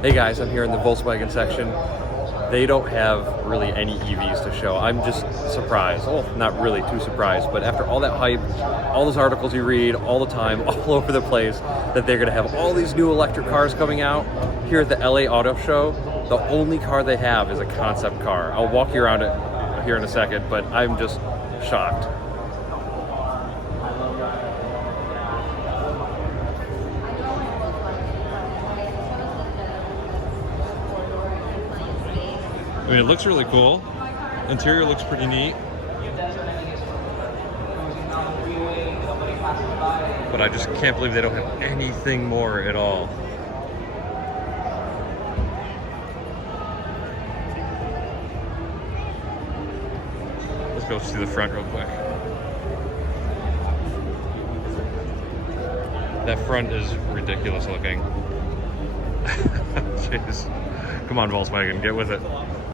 Hey guys, I'm here in the Volkswagen section. They don't have really any EVs to show. I'm just surprised. Well, not really too surprised, but after all that hype, all those articles you read all the time, all over the place, that they're gonna have all these new electric cars coming out, here at the LA Auto Show, the only car they have is a concept car. I'll walk you around it here in a second, but I'm just shocked. I mean, it looks really cool. Interior looks pretty neat. But I just can't believe they don't have anything more at all. Let's go see the front real quick. That front is ridiculous looking. Jeez. Come on, Volkswagen, get with it.